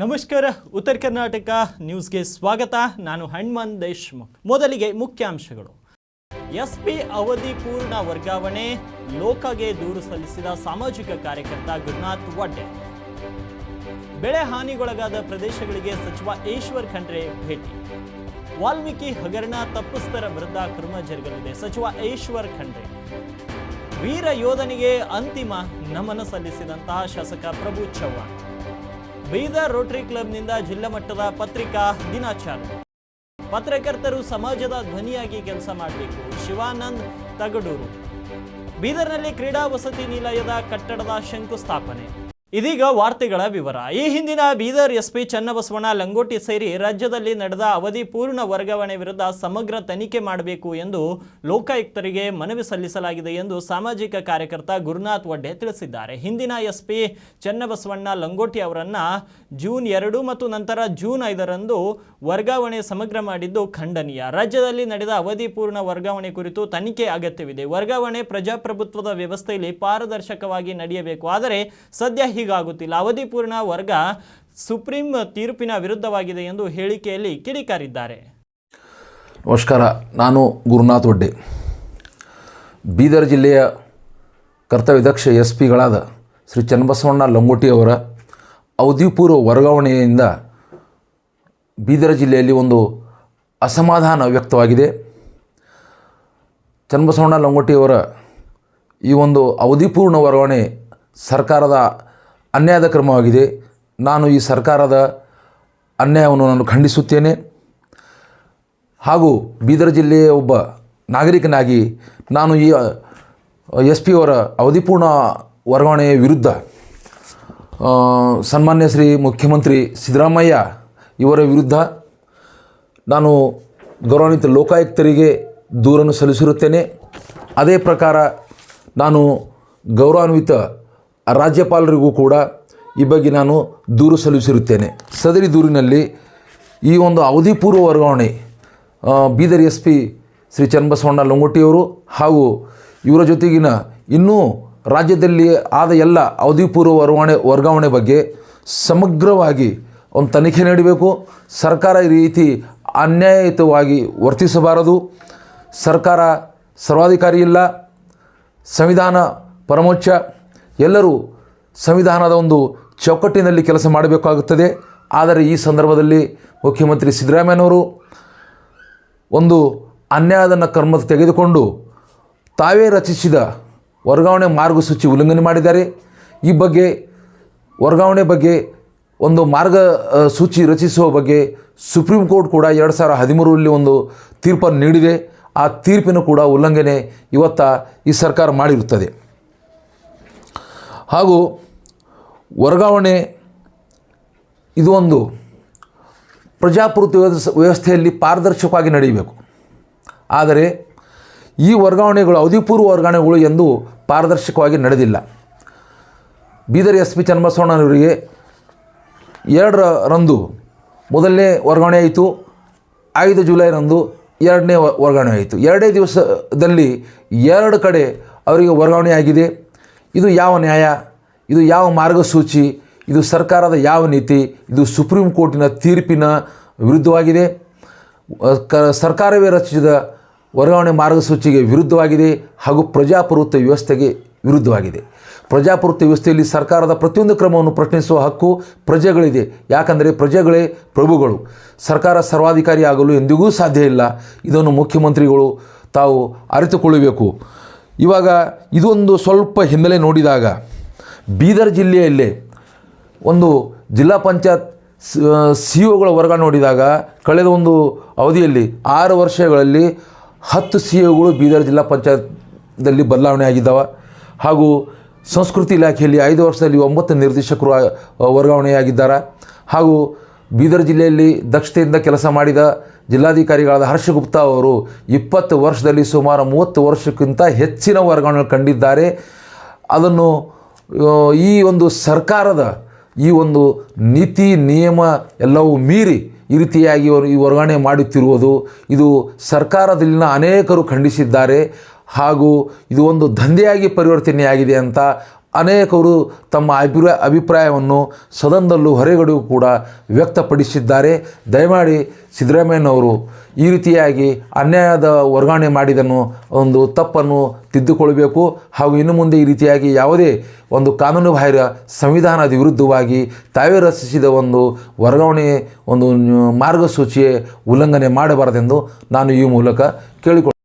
ನಮಸ್ಕಾರ, ಉತ್ತರ ಕರ್ನಾಟಕ ನ್ಯೂಸ್ಗೆ ಸ್ವಾಗತ. ನಾನು ಹಣ್ಮನ್ ದೇಶ್ಮುಖ್. ಮೊದಲಿಗೆ ಮುಖ್ಯಾಂಶಗಳು. ಎಸ್ಪಿ ಅವಧಿ ಪೂರ್ಣ ವರ್ಗಾವಣೆ, ಲೋಕಗೆ ದೂರು ಸಲ್ಲಿಸಿದ ಸಾಮಾಜಿಕ ಕಾರ್ಯಕರ್ತ ಗುರುನಾಥ್ ವಡ್ಡೆ. ಬೆಳೆ ಹಾನಿಗೊಳಗಾದ ಪ್ರದೇಶಗಳಿಗೆ ಸಚಿವ ಈಶ್ವರ್ ಖಂಡ್ರೆ ಭೇಟಿ. ವಾಲ್ಮೀಕಿ ಹಗರಣ ತಪ್ಪಿಸ್ತರ ವಿರುದ್ಧ ಕ್ರಮ ಜರುಗಲಿದೆ ಸಚಿವ ಈಶ್ವರ್ ಖಂಡ್ರೆ. ವೀರ ಯೋಧನಿಗೆ ಅಂತಿಮ ನಮನ ಸಲ್ಲಿಸಿದಂತಹ ಶಾಸಕ ಪ್ರಭು ಚವ್ಹಾಣ್. ಬೀದರ್ ರೋಟರಿ ಕ್ಲಬ್ನಿಂದ ಜಿಲ್ಲಾ ಮಟ್ಟದ ಪತ್ರಿಕಾ ದಿನಾಚರಣೆ. ಪತ್ರಕರ್ತರು ಸಮಾಜದ ಧ್ವನಿಯಾಗಿ ಕೆಲಸ ಮಾಡಬೇಕು. ಶಿವಾನಂದ್ ತಗಡೂರು. ಬೀದರ್ನಲ್ಲಿ ಕ್ರೀಡಾ ವಸತಿ ನಿಲಯದ ಕಟ್ಟಡದ ಶಂಕುಸ್ಥಾಪನೆ. ಇದೀಗ ವಾರ್ತೆಗಳ ವಿವರ. ಈ ಹಿಂದಿನ ಬೀದರ್ ಎಸ್ಪಿ ಚನ್ನಬಸವಣ್ಣ ಲಂಗೋಟಿ ಸೇರಿ ರಾಜ್ಯದಲ್ಲಿ ನಡೆದ ಅವಧಿ ಪೂರ್ಣ ವರ್ಗಾವಣೆ ವಿರುದ್ಧ ಸಮಗ್ರ ತನಿಖೆ ಮಾಡಬೇಕು ಎಂದು ಲೋಕಾಯುಕ್ತರಿಗೆ ಮನವಿ ಸಲ್ಲಿಸಲಾಗಿದೆ ಎಂದು ಸಾಮಾಜಿಕ ಕಾರ್ಯಕರ್ತ ಗುರುನಾಥ್ ವಡ್ಡೆ ತಿಳಿಸಿದ್ದಾರೆ. ಹಿಂದಿನ ಎಸ್ಪಿ ಚನ್ನಬಸವಣ್ಣ ಲಂಗೋಟಿ ಅವರನ್ನು ಜೂನ್ ಎರಡು ಮತ್ತು ನಂತರ ಜೂನ್ ಐದರಂದು ವರ್ಗಾವಣೆ ಸಮಗ್ರ ಮಾಡಿದ್ದು ಖಂಡನೀಯ. ರಾಜ್ಯದಲ್ಲಿ ನಡೆದ ಅವಧಿ ಪೂರ್ಣ ವರ್ಗಾವಣೆ ಕುರಿತು ತನಿಖೆ ಅಗತ್ಯವಿದೆ. ವರ್ಗಾವಣೆ ಪ್ರಜಾಪ್ರಭುತ್ವದ ವ್ಯವಸ್ಥೆಯಲ್ಲಿ ಪಾರದರ್ಶಕವಾಗಿ ನಡೆಯಬೇಕು. ಆದರೆ ಸದ್ಯ ಹೀಗಾಗುತ್ತಿಲ್ಲ. ಅವಧಿಪೂರ್ಣ ವರ್ಗ ಸುಪ್ರೀಂ ತೀರ್ಪಿನ ವಿರುದ್ಧವಾಗಿದೆ ಎಂದು ಹೇಳಿಕೆಯಲ್ಲಿ ಕಿಡಿಕಾರಿದ್ದಾರೆ. ನಮಸ್ಕಾರ, ನಾನು ಗುರುನಾಥ್ ಒಡ್ಡೆ ಬೀದರ್ ಜಿಲ್ಲೆಯ ಕರ್ತವ್ಯದಕ್ಷ ಎಸ್ ಪಿಗಳಾದ ಶ್ರೀ ಚನ್ನಬಸವಣ್ಣ ಲಂಗೋಟಿಯವರ ಅವಧಿಪೂರ್ವ ವರ್ಗಾವಣೆಯಿಂದ ಬೀದರ್ ಜಿಲ್ಲೆಯಲ್ಲಿ ಒಂದು ಅಸಮಾಧಾನ ವ್ಯಕ್ತವಾಗಿದೆ. ಚನ್ನಬಸವಣ್ಣ ಲಂಗೋಟಿಯವರ ಈ ಒಂದು ಅವಧಿಪೂರ್ಣ ವರ್ಗಾವಣೆ ಸರ್ಕಾರದ ಅನ್ಯಾಯದ ಕ್ರಮವಾಗಿದೆ. ನಾನು ಈ ಸರ್ಕಾರದ ಅನ್ಯಾಯವನ್ನು ನಾನು ಖಂಡಿಸುತ್ತೇನೆ. ಹಾಗೂ ಬೀದರ್ ಜಿಲ್ಲೆಯ ಒಬ್ಬ ನಾಗರಿಕನಾಗಿ ನಾನು ಈ ಎಸ್ ಪಿ ಅವರ ಅವಧಿಪೂರ್ಣ ವರ್ಗಾವಣೆಯ ವಿರುದ್ಧ ಸನ್ಮಾನ್ಯ ಶ್ರೀ ಮುಖ್ಯಮಂತ್ರಿ ಸಿದ್ದರಾಮಯ್ಯ ಇವರ ವಿರುದ್ಧ ನಾನು ಗೌರವಾನ್ವಿತ ಲೋಕಾಯುಕ್ತರಿಗೆ ದೂರನ್ನು ಸಲ್ಲಿಸಿರುತ್ತೇನೆ. ಅದೇ ಪ್ರಕಾರ ನಾನು ಗೌರವಾನ್ವಿತ ರಾಜ್ಯಪಾಲರಿಗೂ ಕೂಡ ಈ ಬಗ್ಗೆ ನಾನು ದೂರು ಸಲ್ಲಿಸಿರುತ್ತೇನೆ. ಸದರಿ ದೂರಿನಲ್ಲಿ ಈ ಒಂದು ಅವಧಿಪೂರ್ವ ವರ್ಗಾವಣೆ ಬೀದರ್ ಎಸ್ ಪಿ ಶ್ರೀ ಚನ್ನಬಸವಣ್ಣ ಲಂಗೋಟಿಯವರು ಹಾಗೂ ಇವರ ಜೊತೆಗಿನ ಇನ್ನೂ ರಾಜ್ಯದಲ್ಲಿ ಆದ ಎಲ್ಲ ಅವಧಿಪೂರ್ವ ವರ್ಗಾವಣೆ ವರ್ಗಾವಣೆ ಬಗ್ಗೆ ಸಮಗ್ರವಾಗಿ ಒಂದು ತನಿಖೆ ನೀಡಬೇಕು. ಸರ್ಕಾರ ಈ ರೀತಿ ಅನ್ಯಾಯಯುತವಾಗಿ ವರ್ತಿಸಬಾರದು. ಸರ್ಕಾರ ಸರ್ವಾಧಿಕಾರಿ ಇಲ್ಲ. ಸಂವಿಧಾನ ಪರಮೋಚ್ಚ. ಎಲ್ಲರೂ ಸಂವಿಧಾನದ ಒಂದು ಚೌಕಟ್ಟಿನಲ್ಲಿ ಕೆಲಸ ಮಾಡಬೇಕಾಗುತ್ತದೆ. ಆದರೆ ಈ ಸಂದರ್ಭದಲ್ಲಿ ಮುಖ್ಯಮಂತ್ರಿ ಸಿದ್ದರಾಮಯ್ಯನವರು ಒಂದು ಅನ್ಯಾಯದನ್ನು ಕರ್ಮ ತೆಗೆದುಕೊಂಡು ತಾವೇ ರಚಿಸಿದ ವರ್ಗಾವಣೆ ಮಾರ್ಗಸೂಚಿ ಉಲ್ಲಂಘನೆ ಮಾಡಿದ್ದಾರೆ. ಈ ಬಗ್ಗೆ, ವರ್ಗಾವಣೆ ಬಗ್ಗೆ ಒಂದು ಮಾರ್ಗ ಸೂಚಿ ರಚಿಸುವ ಬಗ್ಗೆ ಸುಪ್ರೀಂ ಕೋರ್ಟ್ ಕೂಡ ಎರಡು ಸಾವಿರ ಹದಿಮೂರರಲ್ಲಿ ಒಂದು ತೀರ್ಪನ್ನು ನೀಡಿದೆ. ಆ ತೀರ್ಪಿನ ಕೂಡ ಉಲ್ಲಂಘನೆ ಇವತ್ತ ಈ ಸರ್ಕಾರ ಮಾಡಿರುತ್ತದೆ. ಹಾಗೂ ವರ್ಗಾವಣೆ ಇದು ಒಂದು ಪ್ರಜಾಪ್ರಭುತ್ವ ವ್ಯವಸ್- ವ್ಯವಸ್ಥೆಯಲ್ಲಿ ಪಾರದರ್ಶಕವಾಗಿ ನಡೆಯಬೇಕು. ಆದರೆ ಈ ವರ್ಗಾವಣೆಗಳು ಅವಧಿಪೂರ್ವ ವರ್ಗಾವಣೆಗಳು ಎಂದು ಪಾರದರ್ಶಕವಾಗಿ ನಡೆದಿಲ್ಲ. ಬೀದರ್ ಎಸ್ ಪಿ ಚನ್ನಬಸವಣ್ಣನವರಿಗೆ ಎರಡರಂದು ಮೊದಲನೇ ವರ್ಗಾವಣೆ ಆಯಿತು. ಐದು ಜುಲೈರಂದು ಎರಡನೇ ವರ್ಗಾವಣೆ ಆಯಿತು. ಎರಡೇ ದಿವಸದಲ್ಲಿ ಎರಡು ಕಡೆ ಅವರಿಗೆ ವರ್ಗಾವಣೆ ಆಗಿದೆ. ಇದು ಯಾವ ನ್ಯಾಯ? ಇದು ಯಾವ ಮಾರ್ಗಸೂಚಿ? ಇದು ಸರ್ಕಾರದ ಯಾವ ನೀತಿ? ಇದು ಸುಪ್ರೀಂ ಕೋರ್ಟಿನ ತೀರ್ಪಿನ ವಿರುದ್ಧವಾಗಿದೆ. ಕ, ಸರ್ಕಾರವೇ ರಚಿಸಿದ ವರ್ಗಾವಣೆ ಮಾರ್ಗಸೂಚಿಗೆ ವಿರುದ್ಧವಾಗಿದೆ ಹಾಗೂ ಪ್ರಜಾಪ್ರಭುತ್ವ ವ್ಯವಸ್ಥೆಗೆ ವಿರುದ್ಧವಾಗಿದೆ. ಪ್ರಜಾಪ್ರಭುತ್ವ ವ್ಯವಸ್ಥೆಯಲ್ಲಿ ಸರ್ಕಾರದ ಪ್ರತಿಯೊಂದು ಕ್ರಮವನ್ನು ಪ್ರಶ್ನಿಸುವ ಹಕ್ಕು ಪ್ರಜೆಗಳಿದೆ. ಯಾಕಂದರೆ ಪ್ರಜೆಗಳೇ ಪ್ರಭುಗಳು. ಸರ್ಕಾರ ಸರ್ವಾಧಿಕಾರಿ ಆಗಲು ಎಂದಿಗೂ ಸಾಧ್ಯ ಇಲ್ಲ. ಇದನ್ನು ಮುಖ್ಯಮಂತ್ರಿಗಳು ತಾವು ಅರಿತುಕೊಳ್ಳಬೇಕು. ಇವಾಗ ಇದೊಂದು ಸ್ವಲ್ಪ ಹಿನ್ನೆಲೆ ನೋಡಿದಾಗ ಬೀದರ್ ಜಿಲ್ಲೆಯಲ್ಲಿ ಒಂದು ಜಿಲ್ಲಾ ಪಂಚಾಯತ್ ಸಿ ಒಗಳ ವರ್ಗ ನೋಡಿದಾಗ ಕಳೆದ ಒಂದು ಅವಧಿಯಲ್ಲಿ ಆರು ವರ್ಷಗಳಲ್ಲಿ ಹತ್ತು ಸಿ ಒಗಳು ಬೀದರ್ ಜಿಲ್ಲಾ ಪಂಚಾಯತ್ದಲ್ಲಿ ಬದಲಾವಣೆ ಆಗಿದ್ದಾವೆ. ಹಾಗೂ ಸಂಸ್ಕೃತಿ ಇಲಾಖೆಯಲ್ಲಿ ಐದು ವರ್ಷದಲ್ಲಿ ಒಂಬತ್ತು ನಿರ್ದೇಶಕರು ವರ್ಗಾವಣೆಯಾಗಿದ್ದಾರೆ. ಹಾಗೂ ಬೀದರ್ ಜಿಲ್ಲೆಯಲ್ಲಿ ದಕ್ಷತೆಯಿಂದ ಕೆಲಸ ಮಾಡಿದ ಜಿಲ್ಲಾಧಿಕಾರಿಗಳಾದ ಹರ್ಷಗುಪ್ತಾ ಅವರು ಇಪ್ಪತ್ತು ವರ್ಷದಲ್ಲಿ ಸುಮಾರು ಮೂವತ್ತು ವರ್ಷಕ್ಕಿಂತ ಹೆಚ್ಚಿನ ವರ್ಗಾವಣೆ ಕಂಡಿದ್ದಾರೆ. ಅದನ್ನು ಈ ಒಂದು ಸರ್ಕಾರದ ಈ ಒಂದು ನೀತಿ, ನಿಯಮ ಎಲ್ಲವೂ ಮೀರಿ ಈ ರೀತಿಯಾಗಿ ಅವರು ಈ ವರ್ಗಾವಣೆ ಮಾಡುತ್ತಿರುವುದು ಇದು ಸರ್ಕಾರದಲ್ಲಿನ ಅನೇಕರು ಖಂಡಿಸಿದ್ದಾರೆ. ಹಾಗೂ ಇದು ಒಂದು ದಂಧೆಯಾಗಿ ಪರಿವರ್ತನೆಯಾಗಿದೆ ಅಂತ ಅನೇಕರು ತಮ್ಮ ಅಭಿಪ್ರಾಯ, ಅಭಿಪ್ರಾಯವನ್ನು ಸದನದಲ್ಲೂ ಹೊರಗಡೆಯೂ ಕೂಡ ವ್ಯಕ್ತಪಡಿಸಿದ್ದಾರೆ. ದಯಮಾಡಿ ಸಿದ್ದರಾಮಯ್ಯನವರು ಈ ರೀತಿಯಾಗಿ ಅನ್ಯಾಯದ ವರ್ಗಾವಣೆ ಮಾಡಿದನ್ನು ಒಂದು ತಪ್ಪನ್ನು ತಿದ್ದುಕೊಳ್ಬೇಕು ಹಾಗೂ ಇನ್ನು ಮುಂದೆ ಈ ರೀತಿಯಾಗಿ ಯಾವುದೇ ಒಂದು ಕಾನೂನು ಬಾಹಿರ ಸಂವಿಧಾನದ ವಿರುದ್ಧವಾಗಿ ತಾವೇ ರಚಿಸಿದ ಒಂದು ವರ್ಗಾವಣೆ, ಒಂದು ಮಾರ್ಗಸೂಚಿ ಉಲ್ಲಂಘನೆ ಮಾಡಬಾರದೆಂದು ನಾನು ಈ ಮೂಲಕ ಕೇಳಿಕೊಳ್ಳ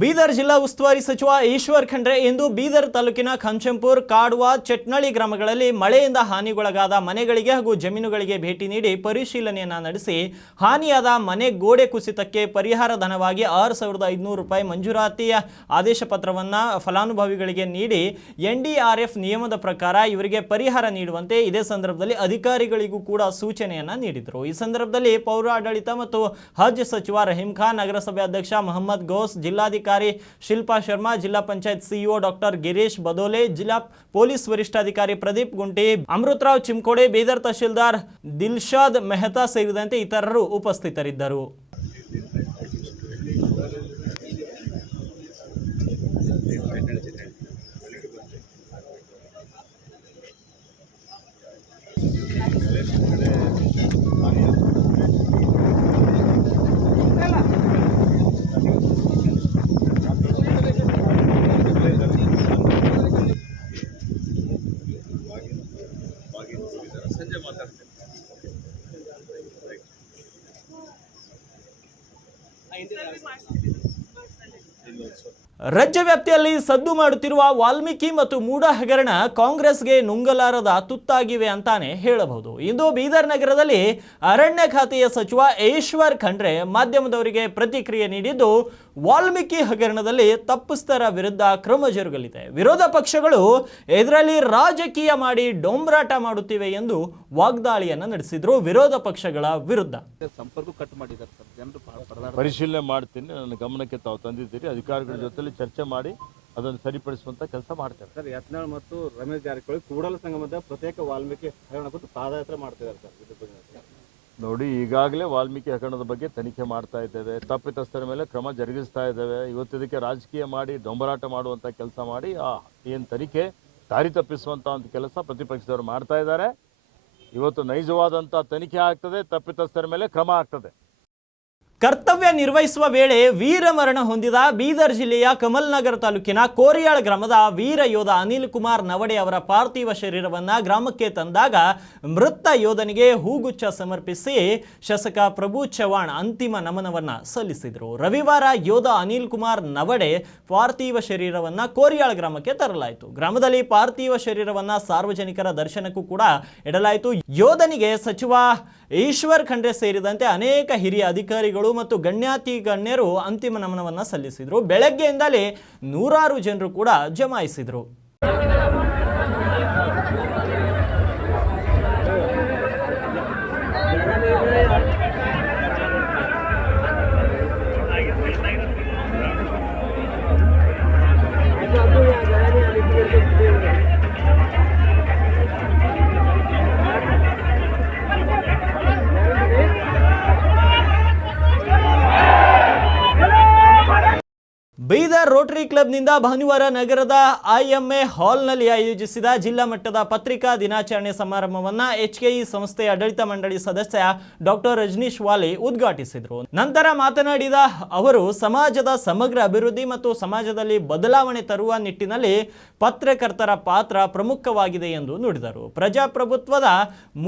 ಬೀದರ್ ಜಿಲ್ಲಾ ಉಸ್ತುವಾರಿ ಸಚಿವ ಈಶ್ವರ್ ಖಂಡ್ರೆ ಇಂದು ಬೀದರ್ ತಾಲೂಕಿನ ಖಂಚಂಪುರ್, ಕಾಡುವ, ಚಟ್ನಳ್ಳಿ ಗ್ರಾಮಗಳಲ್ಲಿ ಮಳೆಯಿಂದ ಹಾನಿಗೊಳಗಾದ ಮನೆಗಳಿಗೆ ಹಾಗೂ ಜಮೀನುಗಳಿಗೆ ಭೇಟಿ ನೀಡಿ ಪರಿಶೀಲನೆಯನ್ನ ನಡೆಸಿ ಹಾನಿಯಾದ ಮನೆ ಗೋಡೆ ಕುಸಿತಕ್ಕೆ ಪರಿಹಾರ ಧನವಾಗಿ ಆರು ಸಾವಿರದ ಐದುನೂರು ರೂಪಾಯಿ ಮಂಜೂರಾತಿಯ ಆದೇಶ ಪತ್ರವನ್ನು ಫಲಾನುಭವಿಗಳಿಗೆ ನೀಡಿ ಎನ್ಡಿಆರ್ಎಫ್ ನಿಯಮದ ಪ್ರಕಾರ ಇವರಿಗೆ ಪರಿಹಾರ ನೀಡುವಂತೆ ಇದೇ ಸಂದರ್ಭದಲ್ಲಿ ಅಧಿಕಾರಿಗಳಿಗೂ ಕೂಡ ಸೂಚನೆಯನ್ನ ನೀಡಿದರು. ಈ ಸಂದರ್ಭದಲ್ಲಿ ಪೌರಾಡಳಿತ ಮತ್ತು ಹಜ್ ಸಚಿವ ರಹೀಂ ಖಾನ್, ನಗರಸಭೆ ಅಧ್ಯಕ್ಷ ಮೊಹಮ್ಮದ್ ಗೋಸ್, ಜಿಲ್ಲಾಧಿಕಾರಿ ಶಿಲ್ಪಾ ಶರ್ಮಾ, ಜಿಲ್ಲಾ ಪಂಚಾಯತ್ ಸಿಇಒ ಡಾಕ್ಟರ್ ಗಿರೀಶ್ ಬದೋಲೆ, ಜಿಲ್ಲಾ ಪೊಲೀಸ್ ವರಿಷ್ಠಾಧಿಕಾರಿ ಪ್ರದೀಪ್ ಗುಂಟಿ, ಅಮೃತರಾವ್ ಚಿಮ್ಕೋಡೆ ಬೀದರ್ ತಹಶೀಲ್ದಾರ್ ದಿಲ್ಶಾದ್ ಮೆಹ್ತಾ ಸೇರಿದಂತೆ ಇತರರು ಉಪಸ್ಥಿತರಿದ್ದರು. ರಾಜ್ಯ ವ್ಯಾಪ್ತಿಯಲ್ಲಿ ಸದ್ದು ಮಾಡುತ್ತಿರುವ ವಾಲ್ಮೀಕಿ ಮತ್ತು ಮೂಡ ಹಗರಣ ಕಾಂಗ್ರೆಸ್ಗೆ ನುಂಗಲಾರದ ತುತ್ತಾಗಿವೆ ಅಂತಾನೆ ಹೇಳಬಹುದು. ಇಂದು ಬೀದರ್ ನಗರದಲ್ಲಿ ಅರಣ್ಯ ಖಾತೆಯ ಸಚಿವ ಈಶ್ವರ್ ಖಂಡ್ರೆ ಮಾಧ್ಯಮದವರಿಗೆ ಪ್ರತಿಕ್ರಿಯೆ ನೀಡಿದ್ದು, ವಾಲ್ಮೀಕಿ ಹಗರಣದಲ್ಲಿ ತಪ್ಪಿಸ್ತರ ವಿರುದ್ಧ ಕ್ರಮ ಜರುಗಲಿದೆ. ವಿರೋಧ ಪಕ್ಷಗಳು ಇದರಲ್ಲಿ ರಾಜಕೀಯ ಮಾಡಿ ಡೊಂಬರಾಟ ಮಾಡುತ್ತಿವೆ ಎಂದು ವಾಗ್ದಾಳಿಯನ್ನು ನಡೆಸಿದ್ರು ವಿರೋಧ ಪಕ್ಷಗಳ ವಿರುದ್ಧ. ಸಂಪರ್ಕ ಕಟ್ ಮಾಡಿದ್ದಾರೆ ಪರಿಶೀಲನೆ ಮಾಡ್ತೀನಿ. ನನ್ನ ಗಮನಕ್ಕೆ ತಾವು ತಂದಿದ್ದೀರಿ. ಅಧಿಕಾರಿಗಳ ಜೊತೆಲಿ ಚರ್ಚೆ ಮಾಡಿ ಅದನ್ನು ಸರಿಪಡಿಸುವಂತ ಕೆಲಸ ಮಾಡ್ತೇವೆ. ಸರ್ ಯತ್ನಾಳ್ ಮತ್ತು ರಮೇಶ್ ಜಾರಕಿಹೊಳಿ ಕೂಡಲ ಸಂಗಮದ ಪ್ರತ್ಯೇಕ ವಾಲ್ಮೀಕಿ ಹಗರಣ ಕುರಿತು ಪಾದಯಾತ್ರೆ ಮಾಡ್ತಿದ್ದಾರೆ ಸರ್ ಇದ್ರ ಬಗ್ಗೆ. ನೋಡಿ ಈಗಾಗಲೇ ವಾಲ್ಮೀಕಿ ಹಗರಣದ ಬಗ್ಗೆ ತನಿಖೆ ಮಾಡ್ತಾ ಇದ್ದೇವೆ. ತಪ್ಪಿತಸ್ಥರ ಮೇಲೆ ಕ್ರಮ ಜರುಗಿಸ್ತಾ ಇದ್ದೇವೆ. ಇವತ್ತು ಇದಕ್ಕೆ ರಾಜಕೀಯ ಮಾಡಿ ಡೊಂಬರಾಟ ಮಾಡುವಂತ ಕೆಲಸ ಮಾಡಿ ಆ ಏನು ತನಿಖೆ ದಾರಿ ತಪ್ಪಿಸುವಂಥ ಒಂದು ಕೆಲಸ ಪ್ರತಿಪಕ್ಷದವರು ಮಾಡ್ತಾ ಇದ್ದಾರೆ. ಇವತ್ತು ನೈಜವಾದಂಥ ತನಿಖೆ ಆಗ್ತದೆ ತಪ್ಪಿತಸ್ಥರ ಮೇಲೆ ಕ್ರಮ ಆಗ್ತದೆ. ಕರ್ತವ್ಯ ನಿರ್ವಹಿಸುವ ವೇಳೆ ವೀರಮರಣ ಹೊಂದಿದ ಬೀದರ್ ಜಿಲ್ಲೆಯ ಕಮಲ್ನಗರ ತಾಲೂಕಿನ ಕೋರಿಯಾಳ್ ಗ್ರಾಮದ ವೀರ ಯೋಧ ಅನಿಲ್ ಕುಮಾರ್ ನವಡೆ ಅವರ ಪಾರ್ಥಿವ ಶರೀರವನ್ನು ಗ್ರಾಮಕ್ಕೆ ತಂದಾಗ ಮೃತ ಯೋಧನಿಗೆ ಹೂಗುಚ್ಛ ಸಮರ್ಪಿಸಿ ಶಾಸಕ ಪ್ರಭು ಚವ್ಹಾಣ್ ಅಂತಿಮ ನಮನವನ್ನ ಸಲ್ಲಿಸಿದರು. ರವಿವಾರ ಯೋಧ ಅನಿಲ್ ಕುಮಾರ್ ನವಡೆ ಪಾರ್ಥಿವ ಶರೀರವನ್ನು ಕೋರಿಯಾಳ್ ಗ್ರಾಮಕ್ಕೆ ತರಲಾಯಿತು. ಗ್ರಾಮದಲ್ಲಿ ಪಾರ್ಥಿವ ಶರೀರವನ್ನು ಸಾರ್ವಜನಿಕರ ದರ್ಶನಕ್ಕೂ ಕೂಡ ಇಡಲಾಯಿತು ಯೋಧನಿಗೆ ಸಚಿವ ಈಶ್ವರ್ ಖಂಡ್ರೆ ಸೇರಿದಂತೆ ಅನೇಕ ಹಿರಿಯ ಅಧಿಕಾರಿಗಳು ಮತ್ತು ಗಣ್ಯಾತಿ ಗಣ್ಯರು ಅಂತಿಮ ನಮನವನ್ನು ಸಲ್ಲಿಸಿದರು. ಬೆಳಗ್ಗೆಯಿಂದಲೇ ನೂರಾರು ಜನರು ಕೂಡ ಜಮಾಯಿಸಿದರು. ಬೀದರ್ ರೋಟರಿ ಕ್ಲಬ್ನಿಂದ ಭಾನುವಾರ ನಗರದ ಐಎಂಎ ಹಾಲ್ನಲ್ಲಿ ಆಯೋಜಿಸಿದ ಜಿಲ್ಲಾ ಮಟ್ಟದ ಪತ್ರಿಕಾ ದಿನಾಚರಣೆ ಸಮಾರಂಭವನ್ನ ಎಚ್ಕೆಇ ಸಂಸ್ಥೆಯ ಆಡಳಿತ ಮಂಡಳಿ ಸದಸ್ಯ ಡಾಕ್ಟರ್ ರಜನೀಶ್ ವಾಲಿ ಉದ್ಘಾಟಿಸಿದರು. ನಂತರ ಮಾತನಾಡಿದ ಅವರು, ಸಮಾಜದ ಸಮಗ್ರ ಅಭಿವೃದ್ಧಿ ಮತ್ತು ಸಮಾಜದಲ್ಲಿ ಬದಲಾವಣೆ ತರುವ ನಿಟ್ಟಿನಲ್ಲಿ ಪತ್ರಕರ್ತರ ಪಾತ್ರ ಪ್ರಮುಖವಾಗಿದೆ ಎಂದು ನುಡಿದರು. ಪ್ರಜಾಪ್ರಭುತ್ವದ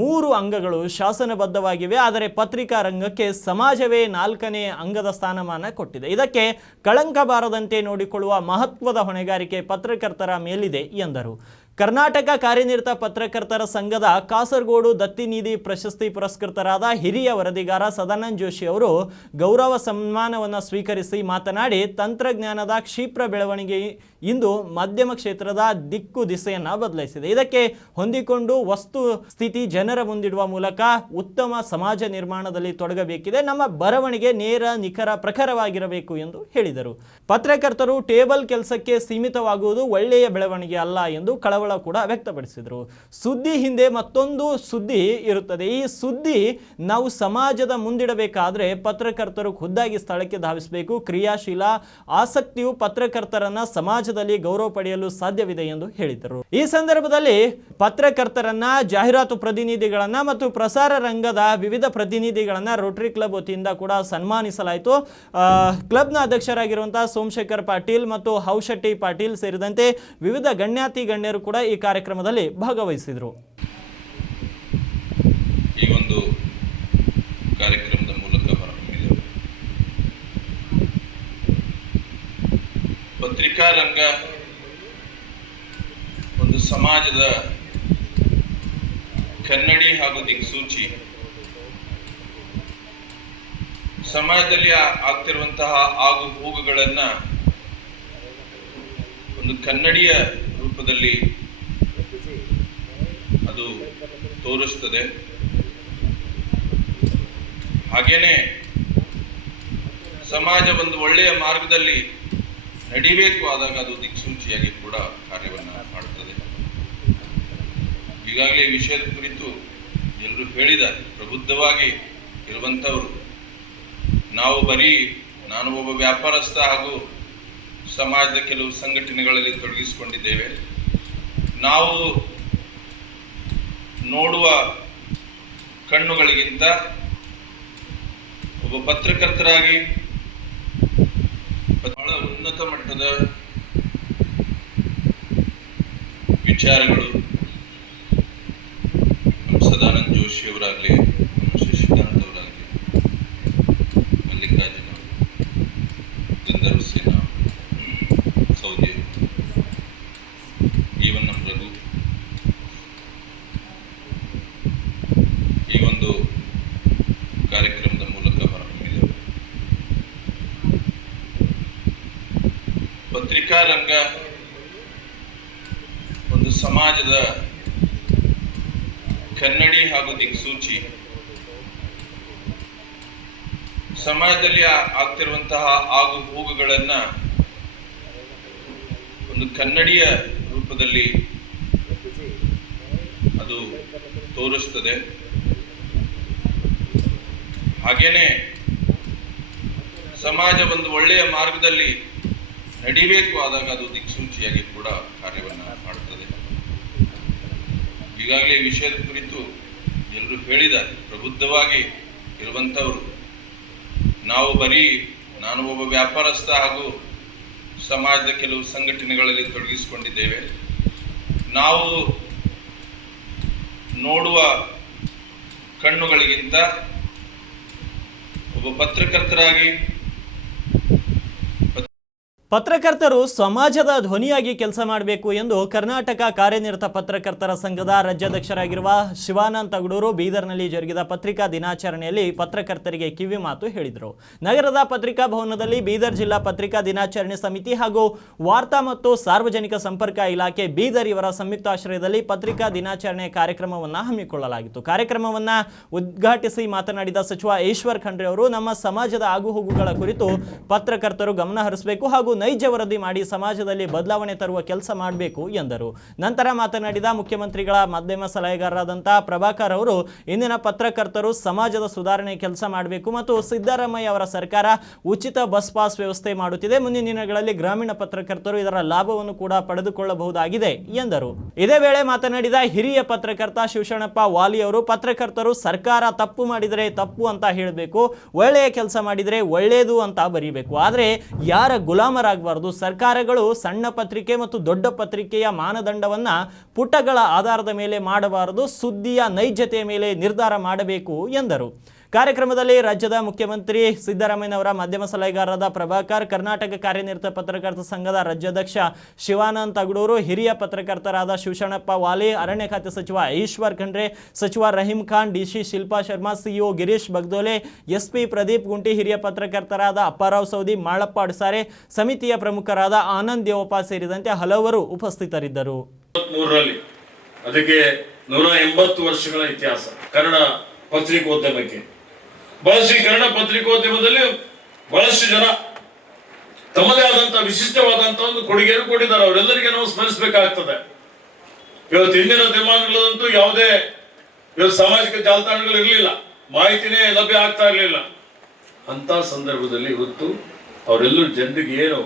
ಮೂರು ಅಂಗಗಳು ಶಾಸನಬದ್ಧವಾಗಿವೆ, ಆದರೆ ಪತ್ರಿಕಾ ರಂಗಕ್ಕೆ ಸಮಾಜವೇ ನಾಲ್ಕನೇ ಅಂಗದ ಸ್ಥಾನಮಾನ ಕೊಟ್ಟಿದೆ. ಇದಕ್ಕೆ ಕಳಂಕ ಬಾರದಂತೆ ನೋಡಿಕೊಳ್ಳುವ ಮಹತ್ವದ ಹೊಣೆಗಾರಿಕೆ ಪತ್ರಕರ್ತರ ಮೇಲಿದೆ ಎಂದರು. ಕರ್ನಾಟಕ ಕಾರ್ಯನಿರತ ಪತ್ರಕರ್ತರ ಸಂಘದ ಕಾಸರಗೋಡು ದತ್ತಿನಿಧಿ ಪ್ರಶಸ್ತಿ ಪುರಸ್ಕೃತರಾದ ಹಿರಿಯ ವರದಿಗಾರ ಸದಾನಂದ ಜೋಶಿ ಅವರು ಗೌರವ ಸನ್ಮಾನವನ್ನು ಸ್ವೀಕರಿಸಿ ಮಾತನಾಡಿ, ತಂತ್ರಜ್ಞಾನದ ಕ್ಷಿಪ್ರ ಬೆಳವಣಿಗೆ ಇಂದು ಮಧ್ಯಮ ಕ್ಷೇತ್ರದ ದಿಕ್ಕು ದಿಸೆಯನ್ನು ಬದಲಾಯಿಸಿದೆ. ಇದಕ್ಕೆ ಹೊಂದಿಕೊಂಡು ವಸ್ತು ಸ್ಥಿತಿ ಜನರ ಮುಂದಿಡುವ ಮೂಲಕ ಉತ್ತಮ ಸಮಾಜ ನಿರ್ಮಾಣದಲ್ಲಿ ತೊಡಗಬೇಕಿದೆ. ನಮ್ಮ ಬರವಣಿಗೆ ನೇರ ನಿಖರ ಪ್ರಖರವಾಗಿರಬೇಕು ಎಂದು ಹೇಳಿದರು. ಪತ್ರಕರ್ತರು ಟೇಬಲ್ ಕೆಲಸಕ್ಕೆ ಸೀಮಿತವಾಗುವುದು ಒಳ್ಳೆಯ ಬೆಳವಣಿಗೆ ಅಲ್ಲ ಎಂದು ಕಳವಳ ಕೂಡ ವ್ಯಕ್ತಪಡಿಸಿದರು. ಸುದ್ದಿ ಹಿಂದೆ ಮತ್ತೊಂದು ಸುದ್ದಿ ಇರುತ್ತದೆ. ಈ ಸುದ್ದಿ ನಾವು ಸಮಾಜದ ಮುಂದಿಡಬೇಕಾದ್ರೆ ಪತ್ರಕರ್ತರು ಖುದ್ದಾಗಿ ಸ್ಥಳಕ್ಕೆ ಧಾವಿಸಬೇಕು. ಕ್ರಿಯಾಶೀಲ ಆಸಕ್ತಿಯು ಪತ್ರಕರ್ತರನ್ನ ಸಮಾಜ ಸಮಾಜದಲ್ಲಿ ಗೌರವ ಪಡೆಯಲು ಸಾಧ್ಯವಿದೆ ಎಂದು ಹೇಳಿದರು. ಈ ಸಂದರ್ಭದಲ್ಲಿ ಪತ್ರಕರ್ತರನ್ನ, ಜಾಹೀರಾತು ಪ್ರತಿನಿಧಿಗಳನ್ನ ಮತ್ತು ಪ್ರಸಾರ ರಂಗದ ವಿವಿಧ ಪ್ರತಿನಿಧಿಗಳನ್ನ ರೋಟರಿ ಕ್ಲಬ್ ವತಿಯಿಂದ ಕೂಡ ಸನ್ಮಾನಿಸಲಾಯಿತು. ಕ್ಲಬ್ ಕ್ಲಬ್ನ ಅಧ್ಯಕ್ಷರಾಗಿರುವಂತಹ ಸೋಮಶೇಖರ್ ಪಾಟೀಲ್ ಮತ್ತು ಹೌಶೆಟ್ಟಿ ಪಾಟೀಲ್ ಸೇರಿದಂತೆ ವಿವಿಧ ಗಣ್ಯಾತಿ ಗಣ್ಯರು ಕೂಡ ಈ ಕಾರ್ಯಕ್ರಮದಲ್ಲಿ ಭಾಗವಹಿಸಿದರು ಈ ಒಂದು ಕಾರ್ಯಕ್ರಮದ ಮೂಲಕ ಹೊರಹೊಮ್ಮಿದೆವು ಪತ್ರಿಕಾ ರಂಗ ಒಂದು ಸಮಾಜದ ಕನ್ನಡಿ ಹಾಗೂ ದಿಕ್ಸೂಚಿ. ಸಮಾಜದಲ್ಲಿ ಆಗ್ತಿರುವಂತಹ ಆಗು ಹೋಗುಗಳನ್ನ ಒಂದು ಕನ್ನಡಿಯ ರೂಪದಲ್ಲಿ ಅದು ತೋರಿಸ್ತದೆ. ಹಾಗೇನೆ ಸಮಾಜ ಒಂದು ಒಳ್ಳೆಯ ಮಾರ್ಗದಲ್ಲಿ ನಡಿಬೇಕು ಆದಾಗ ಅದು ದಿಕ್ಸೂಚಿಯಾಗಿ ಕೂಡ ಕಾರ್ಯವನ್ನು ಮಾಡುತ್ತದೆ ಈಗಾಗಲೇ ವಿಷಯದ ಕುರಿತು ಎಲ್ಲರೂ ಹೇಳಿದ್ದಾರೆ. ಪ್ರಬುದ್ಧವಾಗಿ ಇರುವಂಥವರು ನಾವು ಬರೀ ನಾನು ಒಬ್ಬ ವ್ಯಾಪಾರಸ್ಥ ಹಾಗೂ ಸಮಾಜದ ಕೆಲವು ಸಂಘಟನೆಗಳಲ್ಲಿ ತೊಡಗಿಸಿಕೊಂಡಿದ್ದೇವೆ. ನಾವು ನೋಡುವ ಕಣ್ಣುಗಳಿಗಿಂತ ಒಬ್ಬ ಪತ್ರಕರ್ತರಾಗಿ ಉನ್ನತ ಮಟ್ಟದ ವಿಚಾರಗಳು. ಸದಾನಂದ ಜೋಶಿ ಅವರಾಗಲಿ ನಮ್ಮ ಶಶಿಕಾಂತ್ ಅವರಾಗಲಿ ಮಲ್ಲಿಕಾರ್ಜುನ ಗಂಧರ್ವ ಸೇನಾ ಸೌದಿ ಈವನ್ ನಮ್ಮ ರಘು ಈ ಒಂದು ಕಾರ್ಯಕ್ರಮದ ಮೂಲಕ ಹೊರಹೊಮ್ಮಿದೆವು ಪತ್ರಿಕಾ ರಂಗ ಒಂದು ಸಮಾಜದ ಕನ್ನಡಿ ಹಾಗೂ ದಿಕ್ಸೂಚಿ ಸಮಾಜದಲ್ಲಿ ಆಗ್ತಿರುವಂತಹ ಆಗು ಹೋಗುಗಳನ್ನ ಒಂದು ಕನ್ನಡಿಯ ರೂಪದಲ್ಲಿ ಅದು ತೋರಿಸ್ತದೆ. ಹಾಗೇನೆ ಸಮಾಜ ಒಂದು ಒಳ್ಳೆಯ ಮಾರ್ಗದಲ್ಲಿ ನಡಿಬೇಕು ಆದಾಗ ಅದು ದಿಕ್ಸೂಚಿಯಾಗಿ ಕೂಡ ಕಾರ್ಯವನ್ನು ಮಾಡುತ್ತದೆ ಈಗಾಗಲೇ ವಿಷಯದ ಕುರಿತು ಎಲ್ಲರೂ ಹೇಳಿದ ಪ್ರಬುದ್ಧವಾಗಿ ಇರುವಂತವರು ನಾವು ಬರೀ, ನಾನು ಒಬ್ಬ ವ್ಯಾಪಾರಸ್ಥ ಹಾಗೂ ಸಮಾಜದ ಕೆಲವು ಸಂಘಟನೆಗಳಲ್ಲಿ ತೊಡಗಿಸಿಕೊಂಡಿದ್ದೇವೆ. ನಾವು ನೋಡುವ ಕಣ್ಣುಗಳಿಗಿಂತ ಒಬ್ಬ ಪತ್ರಕರ್ತರಾಗಿ ಪತ್ರಕರ್ತರು ಸಮಾಜದ ಧ್ವನಿಯಾಗಿ ಕೆಲಸ ಮಾಡಬೇಕು ಎಂದು ಕರ್ನಾಟಕ ಕಾರ್ಯನಿರತ ಪತ್ರಕರ್ತರ ಸಂಘದ ರಾಜ್ಯಾಧ್ಯಕ್ಷರಾಗಿರುವ ಶಿವಾನಂದ್ ತಗಡೂರು ಬೀದರ್ನಲ್ಲಿ ಜರುಗಿದ ಪತ್ರಿಕಾ ದಿನಾಚರಣೆಯಲ್ಲಿ ಪತ್ರಕರ್ತರಿಗೆ ಕಿವಿ ಮಾತು ಹೇಳಿದರು. ನಗರದ ಪತ್ರಿಕಾ ಭವನದಲ್ಲಿ ಬೀದರ್ ಜಿಲ್ಲಾ ಪತ್ರಿಕಾ ದಿನಾಚರಣೆ ಸಮಿತಿ ಹಾಗೂ ವಾರ್ತಾ ಮತ್ತು ಸಾರ್ವಜನಿಕ ಸಂಪರ್ಕ ಇಲಾಖೆ ಬೀದರ್ ಇವರ ಸಂಯುಕ್ತಾಶ್ರಯದಲ್ಲಿ ಪತ್ರಿಕಾ ದಿನಾಚರಣೆ ಕಾರ್ಯಕ್ರಮವನ್ನು ಹಮ್ಮಿಕೊಳ್ಳಲಾಗಿತ್ತು. ಕಾರ್ಯಕ್ರಮವನ್ನು ಉದ್ಘಾಟಿಸಿ ಮಾತನಾಡಿದ ಸಚಿವ ಈಶ್ವರ್ ಖಂಡ್ರೆ ಅವರು, ನಮ್ಮ ಸಮಾಜದ ಆಗುಹೋಗುಗಳ ಕುರಿತು ಪತ್ರಕರ್ತರು ಗಮನ ಹರಿಸಬೇಕು ಹಾಗೂ ನೈಜ ವರದಿ ಮಾಡಿ ಸಮಾಜದಲ್ಲಿ ಬದಲಾವಣೆ ತರುವ ಕೆಲಸ ಮಾಡಬೇಕು ಎಂದರು. ನಂತರ ಮಾತನಾಡಿದ ಮುಖ್ಯಮಂತ್ರಿಗಳ ಮಾಧ್ಯಮ ಸಲಹೆಗಾರರಾದಂತಹ ಪ್ರಭಾಕರ್ ಅವರು, ಇಂದಿನ ಪತ್ರಕರ್ತರು ಸಮಾಜದ ಸುಧಾರಣೆ ಕೆಲಸ ಮಾಡಬೇಕು ಮತ್ತು ಸಿದ್ದರಾಮಯ್ಯ ಅವರ ಸರ್ಕಾರ ಉಚಿತ ಬಸ್ ಪಾಸ್ ವ್ಯವಸ್ಥೆ ಮಾಡುತ್ತಿದೆ. ಮುಂದಿನ ದಿನಗಳಲ್ಲಿ ಗ್ರಾಮೀಣ ಪತ್ರಕರ್ತರು ಇದರ ಲಾಭವನ್ನು ಕೂಡ ಪಡೆದುಕೊಳ್ಳಬಹುದಾಗಿದೆ ಎಂದರು. ಇದೇ ವೇಳೆ ಮಾತನಾಡಿದ ಹಿರಿಯ ಪತ್ರಕರ್ತ ಶಿವಶರಣಪ್ಪ ವಾಲಿ ಅವರು, ಪತ್ರಕರ್ತರು ಸರ್ಕಾರ ತಪ್ಪು ಮಾಡಿದರೆ ತಪ್ಪು ಅಂತ ಹೇಳಬೇಕು, ಒಳ್ಳೆಯ ಕೆಲಸ ಮಾಡಿದರೆ ಒಳ್ಳೆಯದು ಅಂತ ಬರೀಬೇಕು. ಆದರೆ ಯಾರ ಗುಲಾಮರಾಗಬಾರದು ಸರ್ಕಾರಗಳು ಸಣ್ಣ ಪತ್ರಿಕೆ ಮತ್ತು ದೊಡ್ಡ ಪತ್ರಿಕೆಯ ಮಾನದಂಡವನ್ನು ಪುಟಗಳ ಆಧಾರದ ಮೇಲೆ ಮಾಡಬಾರದು. ಸುದ್ದಿಯ ನೈಜತೆಯ ಮೇಲೆ ನಿರ್ಧಾರ ಮಾಡಬೇಕು ಎಂದರು. ಕಾರ್ಯಕ್ರಮದಲ್ಲಿ ರಾಜ್ಯದ ಮುಖ್ಯಮಂತ್ರಿ ಸಿದ್ದರಾಮಯ್ಯನವರ ಮಾಧ್ಯಮ ಸಲಹೆಗಾರರಾದ ಪ್ರಭಾಕರ್, ಕರ್ನಾಟಕ ಕಾರ್ಯನಿರತ ಪತ್ರಕರ್ತ ಸಂಘದ ರಾಜ್ಯಾಧ್ಯಕ್ಷ ಶಿವಾನಂದ್ ತಗಡೂರು, ಹಿರಿಯ ಪತ್ರಕರ್ತರಾದ ಶಿವಶರಣಪ್ಪ ವಾಲಿ, ಅರಣ್ಯ ಖಾತೆ ಸಚಿವ ಈಶ್ವರ್ ಖಂಡ್ರೆ, ಸಚಿವ Rahim Khan, DC Shilpa Sharma, CEO Girish Bagdole, SP Pradeep Gunti, ಹಿರಿಯ ಪತ್ರಕರ್ತರಾದ ಅಪ್ಪಾರಾವ್ ಸೌದಿ, ಮಾಳಪ್ಪ ಅಡ್ಸಾರೆ, ಸಮಿತಿಯ ಪ್ರಮುಖರಾದ ಆನಂದ್ ದೇವಪ್ಪ ಸೇರಿದಂತೆ ಹಲವರು ಉಪಸ್ಥಿತರಿದ್ದರು. ಅದಕ್ಕೆ ನೂರ ಎಂಬತ್ತು ವರ್ಷಗಳ ಇತಿಹಾಸ, ಕನ್ನಡ ಪತ್ರಿಕೋದ್ಯಮಕ್ಕೆ. ಈ ಕನ್ನಡ ಪತ್ರಿಕೋದ್ಯಮದಲ್ಲಿ ಬಹಳಷ್ಟು ಜನ ತಮ್ಮದೇ ಆದಂತಹ ವಿಶಿಷ್ಟವಾದಂತಹ ಒಂದು ಕೊಡುಗೆಯನ್ನು ಕೊಟ್ಟಿದ್ದಾರೆ. ಅವರೆಲ್ಲರಿಗೆ ನಾವು ಸ್ಮರಿಸಬೇಕಾಗ್ತದೆ. ಇವತ್ತು ಹಿಂದಿನ ದಿನಮಾನಗಳಂತೂ ಯಾವುದೇ ಇವತ್ತು ಸಾಮಾಜಿಕ ಜಾಲತಾಣಗಳು ಇರಲಿಲ್ಲ. ಮಾಹಿತಿನೇ ಲಭ್ಯ ಆಗ್ತಾ ಇರಲಿಲ್ಲ. ಅಂತ ಸಂದರ್ಭದಲ್ಲಿ ಇವತ್ತು ಅವರೆಲ್ಲರೂ ಜನರಿಗೆ ಏನು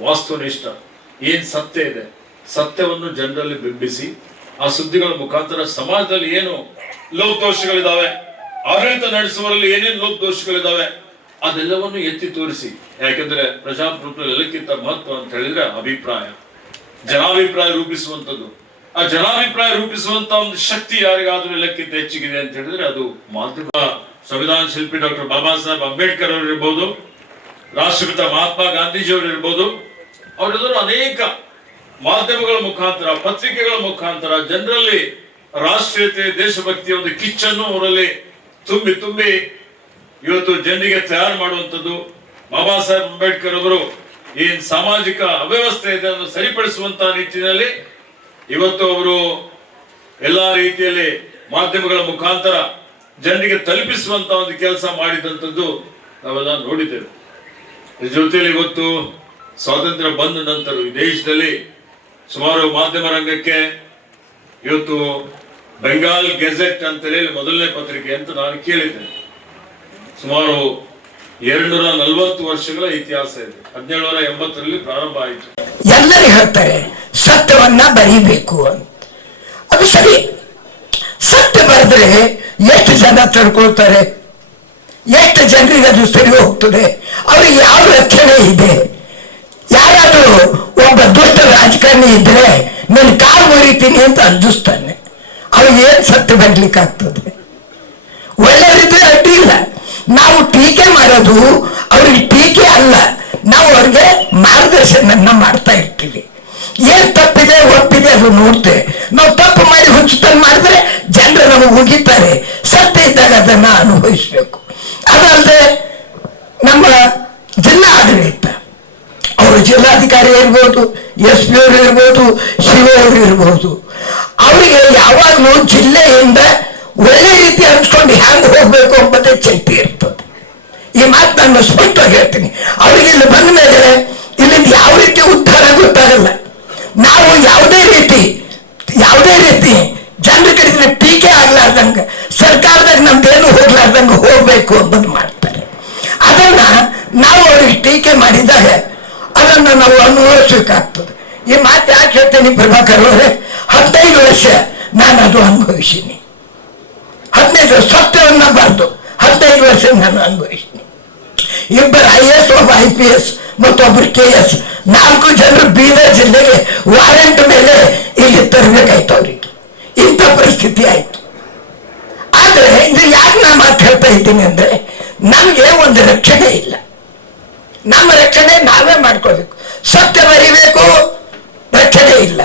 ವಾಸ್ತುನಿಷ್ಠ, ಏನ್ ಸತ್ಯ ಇದೆ? ಸತ್ಯವನ್ನು ಜನರಲ್ಲಿ ಬಿಂಬಿಸಿ, ಆ ಸುದ್ದಿಗಳ ಮುಖಾಂತರ ಸಮಾಜದಲ್ಲಿ ಏನು ಲೋಪದೋಷಗಳಿದಾವೆ? ಆಡಳಿತ ನಡೆಸುವವರಲ್ಲಿ ಏನೇನು ಲೋಪದೋಷಗಳಿದಾವೆ ಅದೆಲ್ಲವನ್ನು ಎತ್ತಿ ತೋರಿಸಿ. ಯಾಕೆಂದ್ರೆ ಪ್ರಜಾಪ್ರಭುತ್ವ ಎಲ್ಲಕ್ಕಿಂತ ಮಹತ್ವ ಅಂತ ಹೇಳಿದ್ರೆ ಅಭಿಪ್ರಾಯ. ಜನಾಭಿಪ್ರಾಯ ರೂಪಿಸುವಂತದ್ದು ಆ ಜನಾಭಿಪ್ರಾಯ ರೂಪಿಸುವಂತ ಒಂದು ಶಕ್ತಿ ಯಾರಿಗಾದ್ರೂ ಎಲ್ಲಕ್ಕಿಂತ ಹೆಚ್ಚಿಗಿದೆ ಅಂತ ಹೇಳಿದ್ರೆ ಅದು ಮಾಧ್ಯಮ ಸಂವಿಧಾನ ಶಿಲ್ಪಿ ಡಾಕ್ಟರ್ ಬಾಬಾ ಸಾಹೇಬ್ ಅಂಬೇಡ್ಕರ್ ಅವರು ಇರ್ಬೋದು ರಾಷ್ಟ್ರಪಿತ ಮಹಾತ್ಮ ಗಾಂಧೀಜಿ ಅವರು ಇರ್ಬೋದು ಅವರೆಲ್ಲರೂ ಅನೇಕ ಮಾಧ್ಯಮಗಳ ಮುಖಾಂತರ, ಪತ್ರಿಕೆಗಳ ಮುಖಾಂತರ, ಜನರಲ್ಲಿ ರಾಷ್ಟ್ರೀಯತೆ ದೇಶಭಕ್ತಿಯ ಒಂದು ಕಿಚ್ಚನ್ನು ಅವರಲ್ಲಿ ತುಂಬಿ ತುಂಬಿ ಇವತ್ತು ಜನರಿಗೆ ತಯಾರು ಮಾಡುವಂಥದ್ದು ಬಾಬಾ ಸಾಹೇಬ್ ಅಂಬೇಡ್ಕರ್ ಅವರು ಏನ್ ಸಾಮಾಜಿಕ ಅವ್ಯವಸ್ಥೆ ಇದೆ ಅದನ್ನು ಸರಿಪಡಿಸುವಂತಹ ನಿಟ್ಟಿನಲ್ಲಿ ಇವತ್ತು ಅವರು ಎಲ್ಲಾ ರೀತಿಯಲ್ಲಿ ಮಾಧ್ಯಮಗಳ ಮುಖಾಂತರ ಜನರಿಗೆ ತಲುಪಿಸುವಂತ ಒಂದು ಕೆಲಸ ಮಾಡಿದಂಥದ್ದು ನಾವೆಲ್ಲ ನೋಡಿದ್ದೇವೆ. ಜೊತೆಯಲ್ಲಿ ಇವತ್ತು ಸ್ವಾತಂತ್ರ್ಯ ಬಂದ ನಂತರ ಈ ದೇಶದಲ್ಲಿ ಸುಮಾರು ಮಾಧ್ಯಮ ರಂಗಕ್ಕೆ ಇವತ್ತು ಬೆಂಗಾಲ್ ಗೆಜೆಟ್ ಅಂತ ಹೇಳಿ ಮೊದಲನೇ ಪತ್ರಿಕೆ ಅಂತ ನಾನು ಕೇಳಿದ್ದೇನೆ. ಸುಮಾರು ಎರಡು ನಲವತ್ತು ವರ್ಷಗಳ ಇತಿಹಾಸ ಇದೆ. ಹದಿನೇಳುನೂರ ಎಂಬತ್ತರಲ್ಲಿ ಪ್ರಾರಂಭ ಆಯಿತು. ಎಲ್ಲರೂ ಹೇಳ್ತಾರೆ, ಸತ್ಯವನ್ನ ಬರೀಬೇಕು ಅಂತ. ಅದು ಸರಿ. ಸತ್ಯ ಬರೆದ್ರೆ ಎಷ್ಟು ಜನ ತಡ್ಕೊಳ್ತಾರೆ? ಎಷ್ಟು ಜನರಿಗೆ ಅದು ಸರಿ ಹೋಗ್ತದೆ? ಅವ್ರಿಗೆ ಯಾವ ರಕ್ಷಣೆ ಇದೆ? ಯಾರಾದರೂ ಒಬ್ಬ ದುಷ್ಟ ರಾಜಕಾರಣಿ ಇದ್ರೆ ನನ್ನ ಕಾಲು ಮುರಿತೀನಿ ಅಂತ ಅಂಜಿಸ್ತಾನೆ ಅವ್ರಿಗೆ ಏನ್ ಸತ್ಯ ಬರ್ಲಿಕ್ಕಾಗ್ತದೆ ಒಳ್ಳೆಯವರಿದ್ರೆ ಅಡ್ಡಿ ಇಲ್ಲ. ನಾವು ಟೀಕೆ ಮಾಡೋದು ಅವ್ರಿಗೆ ಟೀಕೆ ಅಲ್ಲ. ನಾವು ಅವ್ರಿಗೆ ಮಾರ್ಗದರ್ಶನ ಮಾಡ್ತಾ ಇರ್ತೀವಿ. ಏನ್ ತಪ್ಪಿದೆ, ಒಪ್ಪಿದೆ ಅದು ನೋಡ್ತೆ ನಾವು ತಪ್ಪು ಮಾಡಿ ಹುಚ್ಚುತ್ತಲ್ಲಿ ಮಾಡಿದ್ರೆ ಜನರು ನಮಗೆ ಉಗಿತಾರೆ. ಸತ್ತ ಇದ್ದಾಗ ಅದನ್ನ ಅನುಭವಿಸ್ಬೇಕು. ಅದಲ್ಲದೆ ನಮ್ಮ ಜಿಲ್ಲಾ ಆಡಳಿತ ಅವರು ಜಿಲ್ಲಾಧಿಕಾರಿ ಇರ್ಬೋದು, ಎಸ್ ಪಿ ಅವರು ಇರ್ಬೋದು ಅವರು ಇರ್ಬೋದು ಅವರಿಗೆ ಯಾವಾಗಲೂ ಜಿಲ್ಲೆಯಿಂದ ಒಳ್ಳೆ ರೀತಿ ಅನ್ಸ್ಕೊಂಡು ಹ್ಯಾಂಗ್ ಹೋಗ್ಬೇಕು ಎಂಬುದೇ ಚಿಂತೆ ಇರ್ತದೆ. ಈ ಮಾತು ನಾನು ಸ್ಪಷ್ಟವಾಗಿ ಹೇಳ್ತೀನಿ. ಅವರಿಗೆ ಇಲ್ಲಿ ಬಂದ ಮೇಲೆ ಇಲ್ಲಿಂದ ಯಾವ ರೀತಿ ಉದ್ಧಾರ ಗೊತ್ತಾಗಲ್ಲ. ನಾವು ಯಾವುದೇ ರೀತಿ ಯಾವುದೇ ರೀತಿ ಜನರ ಕಡೆಗೆ ಟೀಕೆ ಆಗ್ಲಾರ್ದಂಗ, ಸರ್ಕಾರದಾಗ ನಮ್ದೇನು ಹೋಗ್ಲಾರ್ದಂಗ ಹೋಗ್ಬೇಕು ಅನ್ನೋದು ಮಾಡ್ತಾರೆ. ಅದನ್ನ ನಾವು ಅವ್ರಿಗೆ ಟೀಕೆ ಮಾಡಿದಾಗ ಅದನ್ನ ನಾವು ಅನುಭವಿಸಬೇಕಾಗ್ತದೆ. ಈ ಮಾತು ಯಾಕೆ ಹೇಳ್ತೇನೆ ಪ್ರಭಾಕರ್ ಅವರೇ? ಹದಿನೈದು ವರ್ಷ ನಾನು ಅದು ಅನುಭವಿಸೀನಿ. ಹದಿನೈದು ವರ್ಷ ಸತ್ಯವನ್ನ ಬಾರ್ದು ಹದಿನೈದು ವರ್ಷ ನಾನು ಅನುಭವಿಸೀನಿ. ಇಬ್ಬರು ಐ ಎಸ್ ಒಬ್ಬ ಐ ಪಿ ಎಸ್ ಮತ್ತೊಬ್ಬರು ಕೆ ಎಸ್ ನಾಲ್ಕು ಜನರು ಬೀದರ್ ಜಿಲ್ಲೆಗೆ ವಾರೆಂಟ್ ಮೇಲೆ ಇಲ್ಲಿ ತರಬೇಕಾಯ್ತು ಅವರಿಗೆ. ಇಂಥ ಪರಿಸ್ಥಿತಿ ಆಯಿತು. ಆದರೆ ಇದು ಯಾಕೆ ನಾನು ಮಾತು ಹೇಳ್ತಾ ಇದ್ದೀನಿ ಅಂದ್ರೆ, ನಮಗೆ ಒಂದು ರಕ್ಷಣೆ ಇಲ್ಲ. ನಮ್ಮ ರಕ್ಷಣೆ ನಾವೇ ಮಾಡ್ಕೋಬೇಕು. ಸತ್ಯ ಬರಿಬೇಕು, ರಕ್ಷಣೆ ಇಲ್ಲ.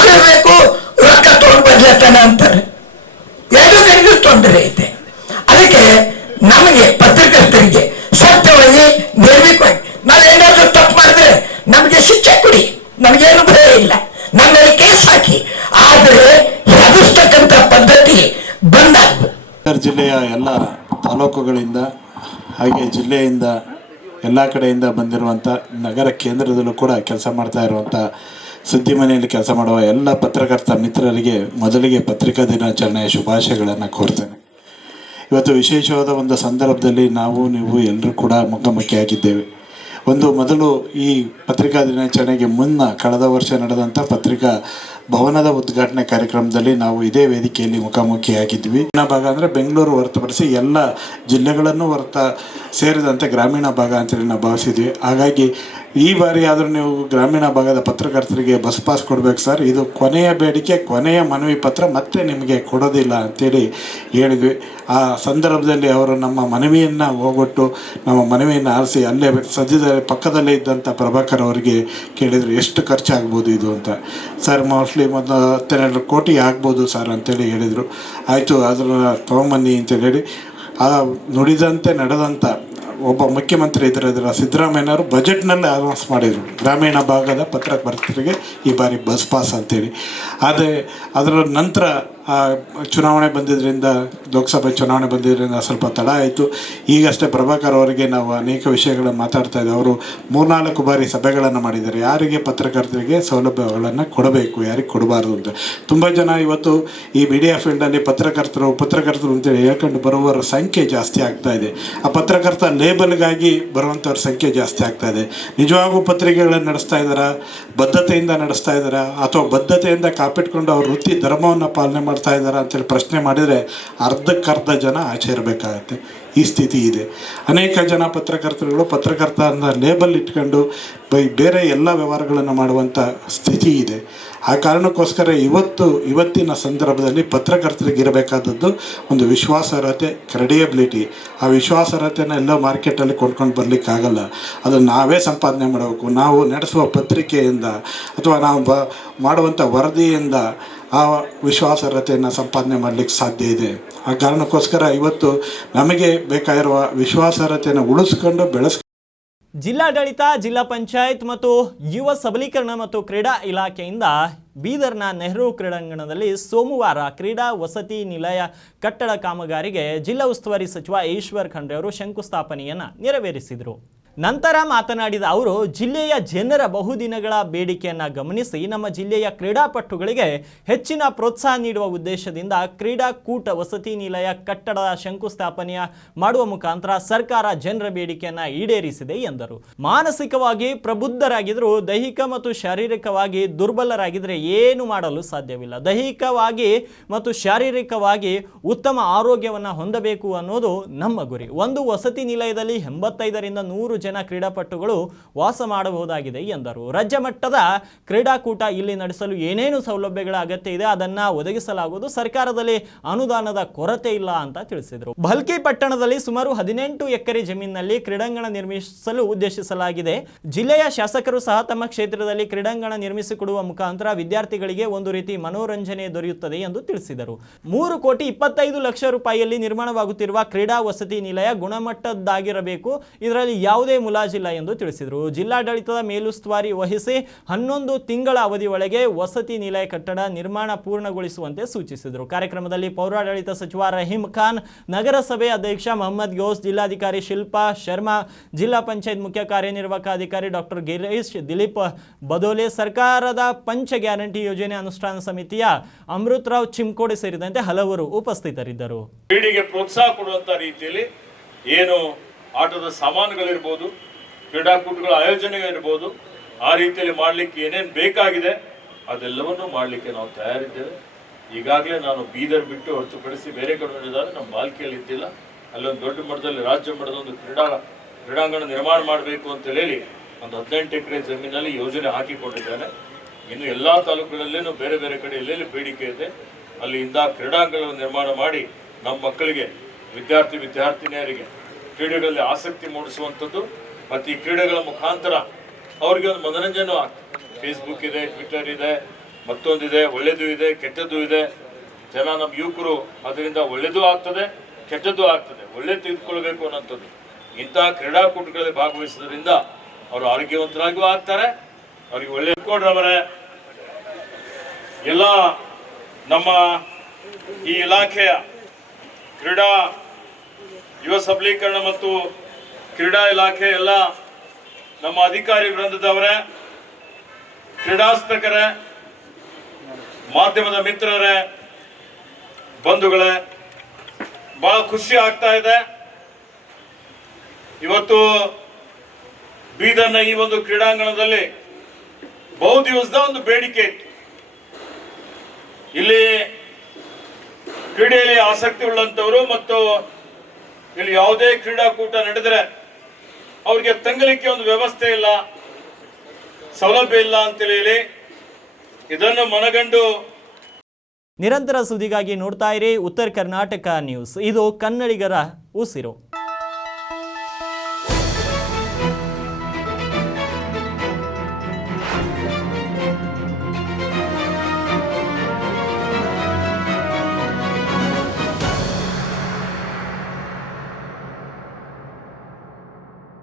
ಹೊಗಬೇಕು ರೊಕ್ಕ ತೊಗೊಂಡು ಬರ್ಲತ್ತಾನ ಅಂತಾರೆ. ಕಡೆಗೂ ತೊಂದರೆ ಇದೆ ಅದಕ್ಕೆ ನಮಗೆ ಪತ್ರಕರ್ತರಿಗೆ ಸತ್ಯವಾಗಿ ನಾವು ಏನಾದರೂ ತಪ್ಪು ಮಾಡಿದ್ರೆ ನಮಗೆ ಶಿಕ್ಷೆ ಕೊಡಿ. ನಮಗೇನು ಭಯ ಇಲ್ಲ. ನಮ್ಮ ಕೇಸ್ ಹಾಕಿ. ಆದರೆ ಎದುರಿಸ್ತಕ್ಕಂಥ ಪದ್ಧತಿ ಬಂದ ಜಿಲ್ಲೆಯ ಎಲ್ಲ ತಾಲೂಕುಗಳಿಂದ ಹಾಗೆ ಜಿಲ್ಲೆಯಿಂದ ಎಲ್ಲ ಕಡೆಯಿಂದ ಬಂದಿರುವಂಥ ನಗರ ಕೇಂದ್ರದಲ್ಲೂ ಕೂಡ ಕೆಲಸ ಮಾಡ್ತಾ ಇರುವಂಥ ಸುದ್ದಿ ಮನೆಯಲ್ಲಿ ಕೆಲಸ ಮಾಡುವ ಎಲ್ಲ ಪತ್ರಕರ್ತ ಮಿತ್ರರಿಗೆ ಮೊದಲಿಗೆ ಪತ್ರಿಕಾ ದಿನಾಚರಣೆಯ ಶುಭಾಶಯಗಳನ್ನು ಕೋರ್ತೇನೆ. ಇವತ್ತು ವಿಶೇಷವಾದ ಒಂದು ಸಂದರ್ಭದಲ್ಲಿ ನಾವು, ನೀವು ಎಲ್ಲರೂ ಕೂಡ ಮುಖಾಮುಖಿಯಾಗಿದ್ದೇವೆ. ಒಂದು ಮೊದಲು ಈ ಪತ್ರಿಕಾ ದಿನಾಚರಣೆಗೆ ಮುನ್ನ ಕಳೆದ ವರ್ಷ ನಡೆದಂಥ ಪತ್ರಿಕಾ ಭವನದ ಉದ್ಘಾಟನೆ ಕಾರ್ಯಕ್ರಮದಲ್ಲಿ ನಾವು ಇದೇ ವೇದಿಕೆಯಲ್ಲಿ ಮುಖಾಮುಖಿಯಾಗಿದ್ವಿ. ಗ್ರಾಮೀಣ ಭಾಗ ಅಂದರೆ ಬೆಂಗಳೂರು ಹೊರತುಪಡಿಸಿ ಎಲ್ಲ ಜಿಲ್ಲೆಗಳನ್ನು ಹೊರತ ಸೇರಿದಂತೆ ಗ್ರಾಮೀಣ ಭಾಗ ಅಂತೇಳಿ ನಾವು ಭಾವಿಸಿದ್ವಿ. ಹಾಗಾಗಿ ಈ ಬಾರಿ ಆದರೂ ನೀವು ಗ್ರಾಮೀಣ ಭಾಗದ ಪತ್ರಕರ್ತರಿಗೆ ಬಸ್ ಪಾಸ್ ಕೊಡಬೇಕು ಸರ್. ಇದು ಕೊನೆಯ ಬೇಡಿಕೆ, ಕೊನೆಯ ಮನವಿ ಪತ್ರ ಮತ್ತೆ ನಿಮಗೆ ಕೊಡೋದಿಲ್ಲ ಅಂತೇಳಿ ಹೇಳಿದ್ವಿ. ಆ ಸಂದರ್ಭದಲ್ಲಿ ಅವರು ನಮ್ಮ ಮನವಿಯನ್ನು ಹೋಗೊಟ್ಟು, ನಮ್ಮ ಮನವಿಯನ್ನು ಆರಿಸಿ ಅಲ್ಲೇ ಸದ್ಯದ ಪಕ್ಕದಲ್ಲೇ ಇದ್ದಂಥ ಪ್ರಭಾಕರ್ ಅವರಿಗೆ ಕೇಳಿದರು, ಎಷ್ಟು ಖರ್ಚಾಗ್ಬೋದು ಇದು ಅಂತ. ಸರ್, ಮೋಸ್ಟ್ಲಿ ಒಂದು ಹತ್ತೆರಡು ಕೋಟಿ ಆಗ್ಬೋದು ಸರ್ ಅಂತೇಳಿ ಹೇಳಿದರು. ಆಯಿತು, ಅದನ್ನು ತೊಗೊಂಬನ್ನಿ ಅಂತೇಳಿ ಹೇಳಿ. ಆ ನುಡಿದಂತೆ ನಡೆದಂಥ ಒಬ್ಬ ಮುಖ್ಯಮಂತ್ರಿ ಇದ್ದಾರೆ ಅದರ ಸಿದ್ದರಾಮಯ್ಯನವರು ಬಜೆಟ್ನಲ್ಲೇ ಅನೌನ್ಸ್ ಮಾಡಿದರು. ಗ್ರಾಮೀಣ ಭಾಗದ ಪತ್ರಕರ್ತರಿಗೆ ಈ ಬಾರಿ ಬಸ್ ಪಾಸ್ ಅಂತೇಳಿ. ಆದರೆ ಅದರ ನಂತರ ಚುನಾವಣೆ ಬಂದಿದ್ದರಿಂದ ಲೋಕಸಭೆ ಚುನಾವಣೆ ಬಂದಿದ್ದರಿಂದ ಸ್ವಲ್ಪ ತಡ ಆಯಿತು. ಈಗಷ್ಟೇ ಪ್ರಭಾಕರ್ ಅವರಿಗೆ ನಾವು ಅನೇಕ ವಿಷಯಗಳನ್ನು ಮಾತಾಡ್ತಾ ಇದ್ದೆ. ಅವರು ಮೂರ್ನಾಲ್ಕು ಬಾರಿ ಸಭೆಗಳನ್ನು ಮಾಡಿದ್ದಾರೆ. ಯಾರಿಗೆ ಪತ್ರಕರ್ತರಿಗೆ ಸೌಲಭ್ಯಗಳನ್ನು ಕೊಡಬೇಕು, ಯಾರಿಗೆ ಕೊಡಬಾರ್ದು ಅಂತ. ತುಂಬ ಜನ ಇವತ್ತು ಈ ಮೀಡಿಯಾ ಫೀಲ್ಡಲ್ಲಿ ಪತ್ರಕರ್ತರು ಪತ್ರಕರ್ತರು ಅಂತೇಳಿ ಹೇಳ್ಕೊಂಡು ಬರುವವರ ಸಂಖ್ಯೆ ಜಾಸ್ತಿ ಆಗ್ತಾ ಇದೆ. ಆ ಪತ್ರಕರ್ತ ಲೇಬಲ್ಗಾಗಿ ಬರುವಂಥವ್ರ ಸಂಖ್ಯೆ ಜಾಸ್ತಿ ಆಗ್ತಾ ಇದೆ. ನಿಜವಾಗೂ ಪತ್ರಿಕೆಗಳನ್ನು ನಡೆಸ್ತಾ ಇದ್ದಾರಾ? ಬದ್ಧತೆಯಿಂದ ನಡೆಸ್ತಾ ಇದ್ದಾರಾ? ಅಥವಾ ಬದ್ಧತೆಯಿಂದ ಕಾಪಿಟ್ಕೊಂಡು ಅವ್ರ ವೃತ್ತಿ, ಧರ್ಮವನ್ನು ಪಾಲನೆ ಮಾಡ್ತಾ ಇದ್ದಾರೆ ಅಂತೇಳಿ ಪ್ರಶ್ನೆ ಮಾಡಿದರೆ ಅರ್ಧಕ್ಕರ್ಧ ಜನ ಆಚೆ ಇರಬೇಕಾಗತ್ತೆ. ಈ ಸ್ಥಿತಿ ಇದೆ. ಅನೇಕ ಜನ ಪತ್ರಕರ್ತರುಗಳು ಪತ್ರಕರ್ತ ಅಂತ ಲೇಬಲ್ ಇಟ್ಕೊಂಡು ಬೈ- ಬೇರೆ ಎಲ್ಲ ವ್ಯವಹಾರಗಳನ್ನು ಮಾಡುವಂಥ ಸ್ಥಿತಿ ಇದೆ. ಆ ಕಾರಣಕ್ಕೋಸ್ಕರ ಇವತ್ತು, ಇವತ್ತಿನ ಸಂದರ್ಭದಲ್ಲಿ ಪತ್ರಕರ್ತರಿಗೆ ಇರಬೇಕಾದದ್ದು ಒಂದು ವಿಶ್ವಾಸಾರ್ಹತೆ ಕ್ರೆಡಿಯಬಿಲಿಟಿ ಆ ವಿಶ್ವಾಸಾರ್ಹತೆನ ಎಲ್ಲ ಮಾರ್ಕೆಟಲ್ಲಿ ಕೊಂಡ್ಕೊಂಡು ಬರಲಿಕ್ಕಾಗಲ್ಲ. ಅದನ್ನು ನಾವೇ ಸಂಪಾದನೆ ಮಾಡಬೇಕು. ನಾವು ನಡೆಸುವ ಪತ್ರಿಕೆಯಿಂದ ಅಥವಾ ನಾವು ಬ ಮಾಡುವಂಥ ವರದಿಯಿಂದ ಆ ವಿಶ್ವಾಸಾರ್ಹತೆಯನ್ನು ಸಂಪಾದನೆ ಮಾಡಲಿಕ್ಕೆ ಸಾಧ್ಯ ಇದೆ. ಆ ಕಾರಣಕ್ಕೋಸ್ಕರ ಇವತ್ತು ನಮಗೆ ಬೇಕಾಗಿರುವ ವಿಶ್ವಾಸಾರ್ಹತೆಯನ್ನು ಉಳಿಸ್ಕೊಂಡು ಬೆಳೆಸ್ ಜಿಲ್ಲಾಡಳಿತ, ಜಿಲ್ಲಾ ಪಂಚಾಯತ್ ಮತ್ತು ಯುವ ಸಬಲೀಕರಣ ಮತ್ತು ಕ್ರೀಡಾ ಇಲಾಖೆಯಿಂದ ಬೀದರ್ನ ನೆಹರು ಕ್ರೀಡಾಂಗಣದಲ್ಲಿ ಸೋಮವಾರ ಕ್ರೀಡಾ ವಸತಿ ನಿಲಯ ಕಟ್ಟಡ ಕಾಮಗಾರಿಗೆ ಜಿಲ್ಲಾ ಉಸ್ತುವಾರಿ ಸಚಿವ ಈಶ್ವರ್ ಖಂಡ್ರೆ ಅವರು ಶಂಕುಸ್ಥಾಪನೆಯನ್ನು ನೆರವೇರಿಸಿದರು. ನಂತರ ಮಾತನಾಡಿದ ಅವರು, ಜಿಲ್ಲೆಯ ಜನರ ಬಹುದಿನಗಳ ಬೇಡಿಕೆಯನ್ನು ಗಮನಿಸಿ ನಮ್ಮ ಜಿಲ್ಲೆಯ ಕ್ರೀಡಾಪಟುಗಳಿಗೆ ಹೆಚ್ಚಿನ ಪ್ರೋತ್ಸಾಹ ನೀಡುವ ಉದ್ದೇಶದಿಂದ ಕ್ರೀಡಾಕೂಟ ವಸತಿ ನಿಲಯ ಕಟ್ಟಡದ ಶಂಕುಸ್ಥಾಪನೆಯ ಮಾಡುವ ಮುಖಾಂತರ ಸರ್ಕಾರ ಜನರ ಬೇಡಿಕೆಯನ್ನು ಈಡೇರಿಸಿದೆ ಎಂದರು. ಮಾನಸಿಕವಾಗಿ ಪ್ರಬುದ್ಧರಾಗಿದ್ದರೂ, ದೈಹಿಕ ಮತ್ತು ಶಾರೀರಿಕವಾಗಿ ದುರ್ಬಲರಾಗಿದ್ದರೆ ಏನು ಮಾಡಲು ಸಾಧ್ಯವಿಲ್ಲ. ದೈಹಿಕವಾಗಿ ಮತ್ತು ಶಾರೀರಿಕವಾಗಿ ಉತ್ತಮ ಆರೋಗ್ಯವನ್ನು ಹೊಂದಬೇಕು ಅನ್ನೋದು ನಮ್ಮ ಗುರಿ. ಒಂದು ವಸತಿ ನಿಲಯದಲ್ಲಿ ಎಂಬತ್ತೈದರಿಂದ ನೂರು ಜನ ಕ್ರೀಡಾಪಟುಗಳು ವಾಸ ಮಾಡಬಹುದಾಗಿದೆ ಎಂದರು. ರಾಜ್ಯ ಮಟ್ಟದ ಕ್ರೀಡಾಕೂಟ ಇಲ್ಲಿ ನಡೆಸಲು ಏನೇನು ಸೌಲಭ್ಯಗಳ ಅಗತ್ಯ ಇದೆ ಅದನ್ನ ಒದಗಿಸಲಾಗುವುದು. ಸರ್ಕಾರದಲ್ಲಿ ಅನುದಾನದ ಕೊರತೆ ಇಲ್ಲ ಅಂತ ತಿಳಿಸಿದರು. ಭಲ್ಕಿ ಪಟ್ಟಣದಲ್ಲಿ ಸುಮಾರು ಹದಿನೆಂಟು ಎಕರೆ ಜಮೀನಿನಲ್ಲಿ ಕ್ರೀಡಾಂಗಣ ನಿರ್ಮಿಸಲು ಉದ್ದೇಶಿಸಲಾಗಿದೆ. ಜಿಲ್ಲೆಯ ಶಾಸಕರು ಸಹ ತಮ್ಮ ಕ್ಷೇತ್ರದಲ್ಲಿ ಕ್ರೀಡಾಂಗಣ ನಿರ್ಮಿಸಿಕೊಡುವ ಮುಖಾಂತರ ವಿದ್ಯಾರ್ಥಿಗಳಿಗೆ ಒಂದು ರೀತಿ ಮನೋರಂಜನೆ ದೊರೆಯುತ್ತದೆ ಎಂದು ತಿಳಿಸಿದರು. ಮೂರು ಕೋಟಿ ಇಪ್ಪತ್ತೈದು ಲಕ್ಷ ರೂಪಾಯಿಯಲ್ಲಿ ನಿರ್ಮಾಣವಾಗುತ್ತಿರುವ ಕ್ರೀಡಾ ವಸತಿ ನಿಲಯ ಗುಣಮಟ್ಟದ್ದಾಗಿರಬೇಕು. ಇದರಲ್ಲಿ ಯಾವುದೇ ಮುಲಾಜಿಲ್ಲ ಎಂದು ತಿಳಿಸಿದರು. ಜಿಲ್ಲಾಡಳಿತದ ಮೇಲುಸ್ತುವಾರಿ ವಹಿಸಿ ಹನ್ನೊಂದು ತಿಂಗಳ ಅವಧಿ ಒಳಗೆ ವಸತಿ ನಿಲಯ ಕಟ್ಟಡ ನಿರ್ಮಾಣ ಪೂರ್ಣಗೊಳಿಸುವಂತೆ ಸೂಚಿಸಿದರು. ಕಾರ್ಯಕ್ರಮದಲ್ಲಿ ಪೌರಾಡಳಿತ ಸಚಿವ ರಹೀಂ ಖಾನ್, ನಗರಸಭೆ ಅಧ್ಯಕ್ಷ ಮೊಹಮ್ಮದ್ ಗೋಸ್, ಜಿಲ್ಲಾಧಿಕಾರಿ ಶಿಲ್ಪಾ ಶರ್ಮಾ, ಜಿಲ್ಲಾ ಪಂಚಾಯತ್ ಮುಖ್ಯ ಕಾರ್ಯನಿರ್ವಾಹಕ ಅಧಿಕಾರಿ ಡಾಕ್ಟರ್ ಗಿರೀಶ್, ದಿಲೀಪ್ ಬದೋಲೆ, ಸರ್ಕಾರದ ಪಂಚ ಗ್ಯಾರಂಟಿ ಯೋಜನೆ ಅನುಷ್ಠಾನ ಸಮಿತಿಯ ಅಮೃತರಾವ್ ಚಿಮ್ಕೋಡೆ ಸೇರಿದಂತೆ ಹಲವರು ಉಪಸ್ಥಿತರಿದ್ದರು. ಪ್ರೋತ್ಸಾಹ ಕೊಡುವಂತ ರೀತಿಯಲ್ಲಿ ಏನು ಆಟದ ಸಾಮಾನುಗಳಿರ್ಬೋದು, ಕ್ರೀಡಾಕೂಟಗಳ ಆಯೋಜನೆ ಇರ್ಬೋದು ಆ ರೀತಿಯಲ್ಲಿ ಮಾಡಲಿಕ್ಕೆ ಏನೇನು ಬೇಕಾಗಿದೆ, ಅದೆಲ್ಲವನ್ನು ಮಾಡಲಿಕ್ಕೆ ನಾವು ತಯಾರಿದ್ದೇವೆ. ಈಗಾಗಲೇ ನಾನು ಬೀದರ್ ಬಿಟ್ಟು ಹೊರತುಪಡಿಸಿ ಬೇರೆ ಕಡೆ ನೋಡಿದಾಗ ನಮ್ಮ ಬಾಲ್ಕಿಯಲ್ಲಿ ಇದ್ದಿಲ್ಲ. ಅಲ್ಲೊಂದು ದೊಡ್ಡ ಮಟ್ಟದಲ್ಲಿ ರಾಜ್ಯ ಮಟ್ಟದ ಒಂದು ಕ್ರೀಡಾ, ಕ್ರೀಡಾಂಗಣ ನಿರ್ಮಾಣ ಮಾಡಬೇಕು ಅಂತ ಹೇಳಿ ಒಂದು ಹದಿನೆಂಟು ಎಕರೆ ಜಮೀನಲ್ಲಿ ಯೋಜನೆ ಹಾಕಿಕೊಂಡಿದ್ದೇನೆ. ಇನ್ನು ಎಲ್ಲ ತಾಲೂಕುಗಳಲ್ಲೇನು ಬೇರೆ ಬೇರೆ ಕಡೆ ಎಲ್ಲೆಲ್ಲಿ ಬೇಡಿಕೆ ಇದೆ ಅಲ್ಲಿಂದ ಕ್ರೀಡಾಂಗಣ ನಿರ್ಮಾಣ ಮಾಡಿ ನಮ್ಮ ಮಕ್ಕಳಿಗೆ, ವಿದ್ಯಾರ್ಥಿ, ವಿದ್ಯಾರ್ಥಿನಿಯರಿಗೆ ಕ್ರೀಡೆಗಳಲ್ಲಿ ಆಸಕ್ತಿ ಮೂಡಿಸುವಂಥದ್ದು ಮತ್ತು ಈ ಕ್ರೀಡೆಗಳ ಮುಖಾಂತರ ಅವರಿಗೆ ಒಂದು ಮನೋರಂಜನೆ ಆಗ್ತದೆ. ಫೇಸ್ಬುಕ್ ಇದೆ ಟ್ವಿಟರ್ ಇದೆ, ಮತ್ತೊಂದಿದೆ, ಒಳ್ಳೆಯದು ಇದೆ, ಕೆಟ್ಟದ್ದು ಇದೆ. ಜನ ನಮ್ಮ ಯುವಕರು ಅದರಿಂದ ಒಳ್ಳೆಯದು ಆಗ್ತದೆ, ಕೆಟ್ಟದ್ದು ಆಗ್ತದೆ. ಒಳ್ಳೆ ತೆಗೆದುಕೊಳ್ಬೇಕು ಅನ್ನೋಂಥದ್ದು. ಇಂತಹ ಕ್ರೀಡಾಕೂಟಗಳಲ್ಲಿ ಭಾಗವಹಿಸೋದ್ರಿಂದ ಅವರು ಆರೋಗ್ಯವಂತರಾಗಿಯೂ ಆಗ್ತಾರೆ, ಅವ್ರಿಗೆ ಒಳ್ಳೆ ಕೊಡ್ರವರೇ ಎಲ್ಲ ನಮ್ಮ ಈ ಇಲಾಖೆಯ ಕ್ರೀಡಾ ಯುವ ಸಬಲೀಕರಣ ಮತ್ತು ಕ್ರೀಡಾ ಇಲಾಖೆ ಎಲ್ಲ ನಮ್ಮ ಅಧಿಕಾರಿ ವೃಂದದವರೇ ಕ್ರೀಡಾಸ್ತಕರೇ ಮಾಧ್ಯಮದ ಮಿತ್ರರೇ, ಬಂಧುಗಳೇ, ಬಹಳ ಖುಷಿ ಆಗ್ತಾ ಇದೆ. ಇವತ್ತು ಬೀದರ್ನ ಈ ಒಂದು ಕ್ರೀಡಾಂಗಣದಲ್ಲಿ ಬಹು ದಿವಸದ ಒಂದು ಬೇಡಿಕೆ ಇಲ್ಲಿ ಕ್ರೀಡೆಯಲ್ಲಿ ಆಸಕ್ತಿ ಉಳ್ಳಂತವರು ಮತ್ತು ಇಲ್ಲಿ ಯಾವುದೇ ಕ್ರೀಡಾಕೂಟ ನಡೆದರೆ ಅವ್ರಿಗೆ ತಂಗಲಿಕ್ಕೆ ಒಂದು ವ್ಯವಸ್ಥೆ ಇಲ್ಲ, ಸೌಲಭ್ಯ ಇಲ್ಲ ಅಂತೇಳಿ ಹೇಳಿ ಇದನ್ನು ಮನಗಂಡು ನಿರಂತರ ಸುದ್ದಿಗಾಗಿ ನೋಡ್ತಾ ಇರಿ ಉತ್ತರ ಕರ್ನಾಟಕ ನ್ಯೂಸ್. ಇದು ಕನ್ನಡಿಗರ ಉಸಿರು.